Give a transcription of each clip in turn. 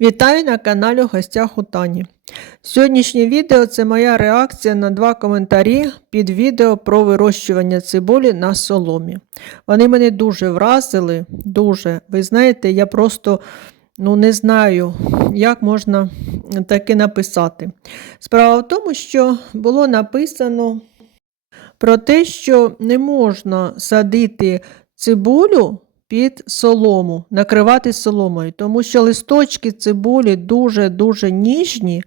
Вітаю на каналі в гостях у Тані. Сьогоднішнє відео це моя реакція на два коментарі під відео про вирощування цибулі на соломі. Вони мене дуже вразили, дуже. Ви знаєте, я просто ну, не знаю, як можна таке написати. Справа в тому, що було написано про те, що не можна садити цибулю під солому, накривати соломою, тому що листочки цибулі дуже-дуже ніжні,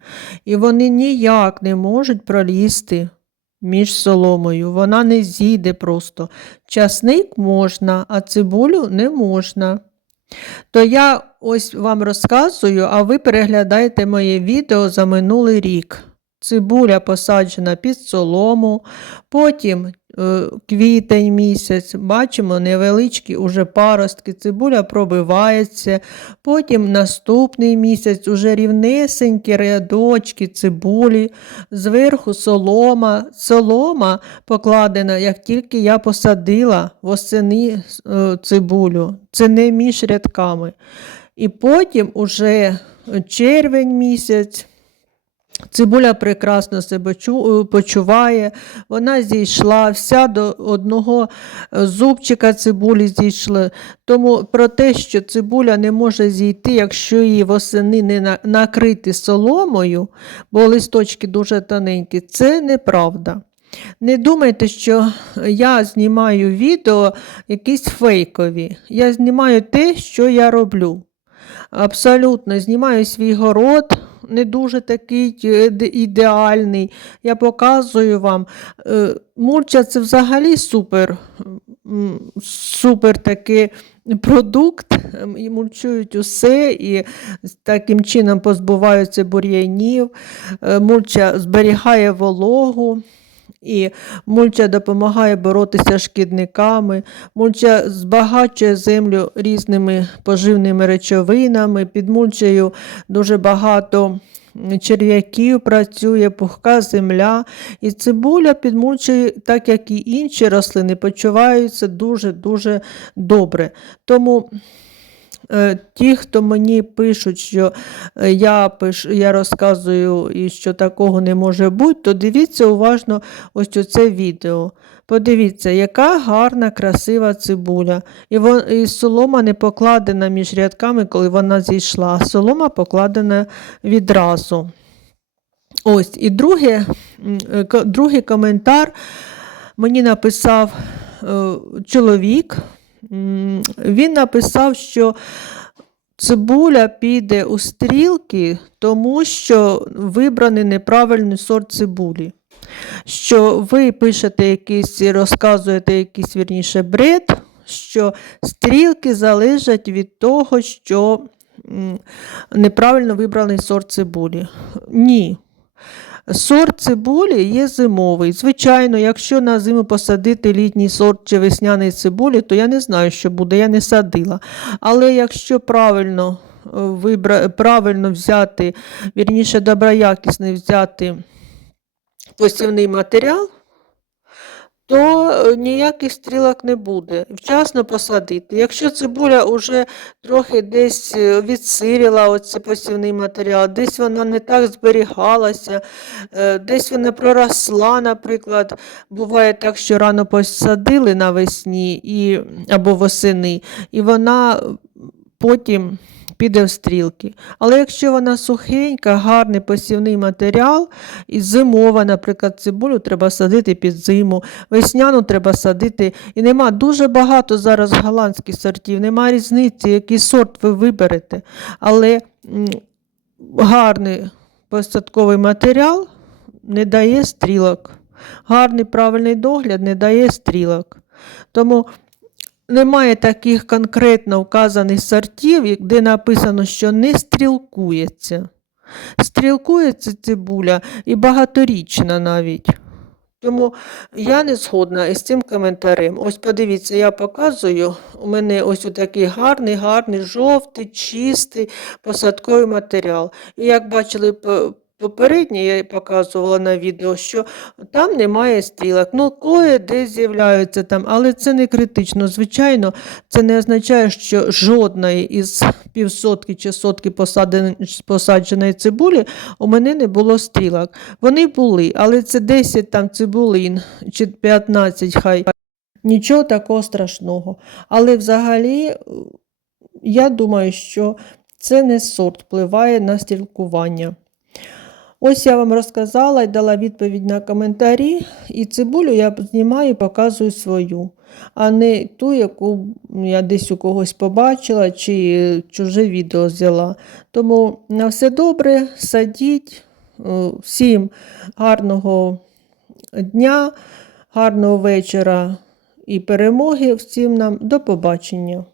і вони ніяк не можуть пролізти між соломою. Вона не зійде просто. Часник можна, а цибулю не можна. То я ось вам розказую, а ви переглядаєте моє відео за минулий рік. Цибуля посаджена під солому, потім квітень місяць, бачимо невеличкі уже паростки, цибуля пробивається, потім наступний місяць уже рівнесенькі рядочки цибулі, зверху солома. Солома покладена, як тільки я посадила восени е, цибулю, це не між рядками. І потім уже червень місяць. Цибуля прекрасно себе е, почуває, вона зійшла, вся до одного е, зубчика цибулі зійшла. Тому про те, що цибуля не може зійти, якщо її восени не накрити соломою, бо листочки дуже тоненькі, це неправда. Не думайте, що я знімаю відео якісь фейкові. Я знімаю те, що я роблю. Абсолютно, знімаю свій город, не дуже такий е, ідеальний. Я показую вам. Мурча Мульча це взагалі супер, супер такий продукт. Ем, І мульчують усе, і таким чином позбуваються бур'янів. мурча Мульча зберігає вологу. І мульча допомагає боротися шкідниками, мульча збагачує землю різними поживними речовинами, під мульчею дуже багато черв'яків працює, пухка земля. І цибуля під мульчею, так як і інші рослини, почуваються дуже-дуже добре. Тому Ті, хто мені пишуть, що е, я, пиш, я розказую і що такого не може бути, то дивіться уважно ось оце відео. Подивіться, яка гарна, красива цибуля. І, вон, і солома не покладена між рядками, коли вона зійшла, а солома покладена відразу. Ось, і друге, е, другий коментар мені написав е, чоловік. Він написав, що цибуля піде у стрілки, тому що вибраний неправильний сорт цибулі. Що ви пишете якийсь, розказуєте якийсь вірніше бред, що стрілки залежать від того, що неправильно вибраний сорт цибулі. Ні. Сорт цибулі є зимовий. Звичайно, якщо на зиму посадити літній сорт чи весняний цибулі, то я не знаю, що буде, я не садила. Але якщо правильно, е, вибра... правильно взяти, вірніше доброякісний взяти посівний матеріал, то е, ніяких стрілок не буде. Вчасно посадити. Якщо цибуля вже трохи десь е, відсиріла, оцей посівний матеріал, десь вона не так зберігалася, е, десь вона проросла, наприклад. Буває так, що рано посадили навесні і, або восени, і вона потім піде в стрілки. Але якщо вона сухенька, гарний посівний матеріал, і зимова, наприклад, цибулю треба садити під зиму, весняну треба садити. І нема дуже багато зараз голландських сортів, нема різниці, який сорт ви виберете. Але гарний посадковий матеріал не дає стрілок. Гарний правильний догляд не дає стрілок. Тому немає таких конкретно вказаних сортів, де написано, що не стрілкується. Стрілкується цибуля і багаторічна навіть. Тому я не згодна із цим коментарем. Ось подивіться, я показую. У мене ось такий гарний, гарний, жовтий, чистий посадковий матеріал. І як бачили, попереднє я показувала на відео, що там немає стрілок. Ну, кое десь з'являються там, але це не критично. Звичайно, це не означає, що жодної із півсотки чи сотки посадженої цибулі у мене не було стрілок. Вони були, але це 10 там цибулин чи 15 хай. Нічого такого страшного. Але взагалі, я думаю, що це не сорт впливає на стрілкування. Ось я вам розказала і дала відповідь на коментарі, і цибулю я знімаю і показую свою, а не ту, яку я десь у когось побачила чи чуже відео взяла. Тому на все добре, садіть. Всім гарного дня, гарного вечора і перемоги всім нам. До побачення.